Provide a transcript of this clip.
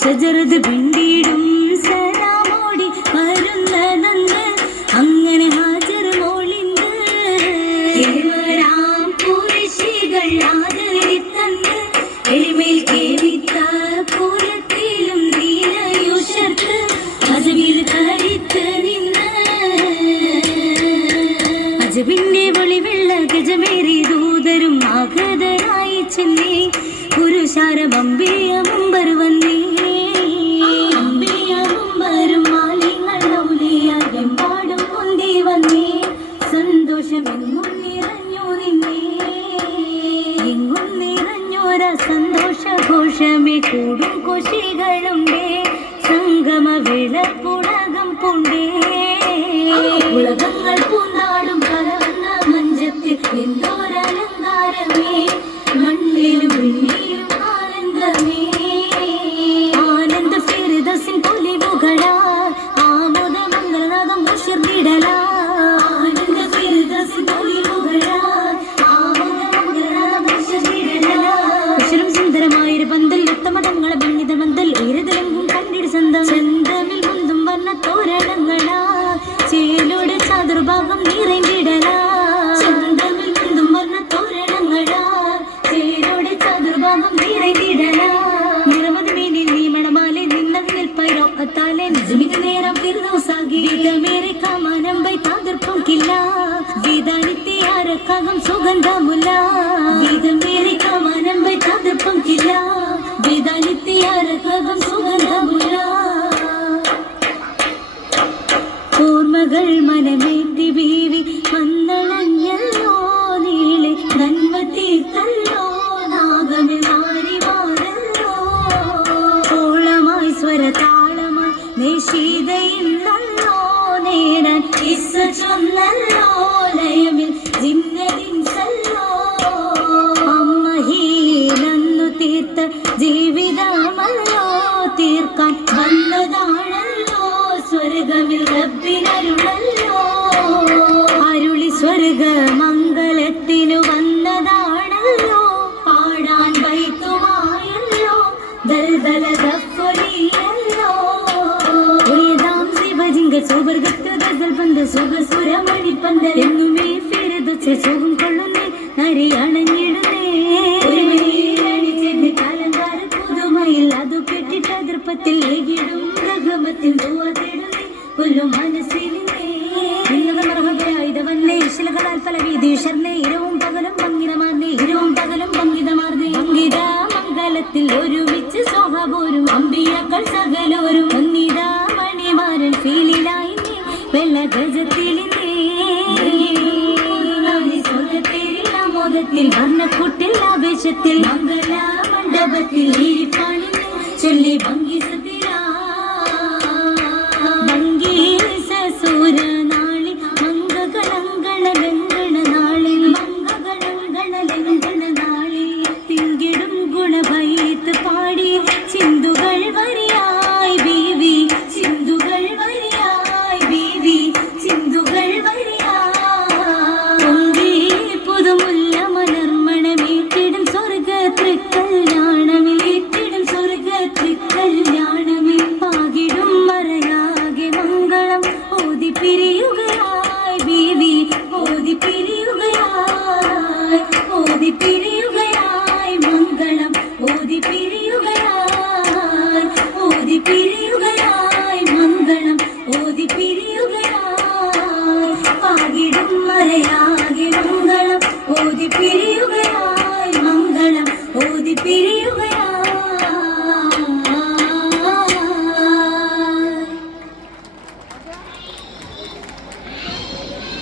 ഷജറത് പിണ്ടിടും സലാമോടി വരുന്ന നന്ന് പുളകം പൂണ്ടേ ഉലകങ്ങൾ പൂന്നാടും കലവന്ന മഞ്ചത്തിൽ എന്തോരലങ്കാരമേ മണ്ണിലും വെള്ളിയിലും ആനന്ദമേ ആനന്ദ ഫിർദൗസിൻ പൊലിവുകളാ ആമോദ മംഗളനാദം ഉയർന്നിടലാ ആനന്ദ ഫിർദൗസിൻ പൊലിവുകളാ ആമോദ മംഗളനാദം ഉയർന്നിടലാ വിശ്രം സുന്ദരമായൊരു പന്തൽ ഉത്തമതങ്ങളെ ബന്ധിത പന്തൽ ഉയരതലങ്കും കണ്ടിട് സ്വന്തം ചന്തമിൽ മുന്തും വന്ന തോരണങ്ങളാ ചേലോട് ചതുർഭാഗം നിറഞ്ഞിടലാ ചന്തമിൽ മുന്തും വന്ന തോരണങ്ങളാ ചേലോട് ചതുർഭാഗം നിറഞ്ഞിടലാ നിരവധി മേനിൽ നീ മണമാലെ നിന്നത് നിൽപ്പൈരോ അത്താലെ നിജമിക നേരം ഫിർദൗസാകി വിതമേറെ കാമാനം ബൈ താതിർപ്പം കില്ല വിധാനിത്തെ ആരക്കാകം സുഗന്ധമുല്ല വിതമേറെ കാമാനം ബൈ താതിർപ്പം കില്ല വിധാനിത്തെ ആരക്കാകം സുഗന്ധമുല്ല ഓർമ്മകൾ മനമേറ്റി ബീവി വന്നണഞ്ഞല്ലോ നീളെ നന്മ തീർത്തല്ലോ നാഗമേ മാറി മാറല്ലോ ഓളമായി സ്വരതാളമായി നിശീതയില്ലല്ലോ നേടാൻ ഇസ്സ ചൊന്നല്ലോ ലയമിൽ ജിന്നതിൻസല്ലോ അമ്മഹീനന്നു തീർത്ത ജീവിതമല്ലോ തീർക്കാൻ വന്നതാണല്ലോ സ്വർഗമിൽ റബ്ബിനരുളല്ലോ അരുളി സ്വർഗ മംഗളത്തിനു വന്നതാണല്ലോ പാടാൻ ബൈത്തുമായല്ലോ ദൽദല ദഫ്ഫലിയല്ലോ ഏതാം ശിവജിംഗ സുവർഗത്ത് ഗസൽ പന്ത് സുഖസുരമണിപ്പന്ത് എന്നുമേ ഫിർദൗസിൽ സുഖം കൊള്ളുന്നേ നരി അണഞ്ഞിടുന്നേ അണിച്ചെന്ന് കാലങ്കാര പുതുമയിൽ അതു കെട്ടിട്ട ദൃപ്പത്തിൽ ഏകിടും രഘമത്തിൽ ദുആതേടുന്നേ ഒരു മനസ്സിലിന്നേ ഇന്നതമർഹയായിതവന്നേ ശിലകളാൽ പല വീതി ശർണേ ഇരവും പകലും ഭംഗിതമാർന്നേ ഇരവും പകലും ഭംഗിതമാർന്നേ ഭംഗിത മംഗലത്തിൽ ഒരുമിച്ച് സോഹപോരും അമ്പിയാക്കൾ സകലോരും ഒന്നിതാ മണിമാരൻ ഫീലിലായി വെള്ള ഗജത്തിലിന്നേ സ്വർഗത്തേരിൽ ആമോദത്തിൽ വർണ്ണക്കുട്ടിൽ ആവേശത്തിൽ മംഗല മണ്ഡപത്തിൽ ഇരിപ്പാണിന്ന് ചൊല്ലി ഭംഗി സതിരാ ഭംഗി സൂരനാളി മംഗളങ്ങള ലംഘന നാളിൽ മംഗളങ്ങള ലംഘന നാളിൽ തിങ്കിടും ഗുണഭൈത്ത് പാടി ചിന്തുകൾ വരിയായി ബീവി ചിന്തുകൾ വരിയായി ബീവി ചിന്തുകൾ വരിയായി പുതുമുല്ല മലർമണമേറ്റിടും സ്വർഗ തൃക്കല്യാണമിലേറ്റിടും സ്വർഗ തൃക്കല്യാണമേ പാകിടും മറയാകെ മംഗളം ഓതി പിരിയുകയായി ബീവി ഓതി പിരിയുകയായി ഓതി പിരിയുകയായി മംഗളം ഓതി പിരിയുകയായി ഓതി പിരിയുകയായി മംഗളം ഓതി പിരിയുകയായി പാകിടും മറയാകെ മംഗളം ഓതി പിരിയുകയായി മംഗളം ഓതി പിരി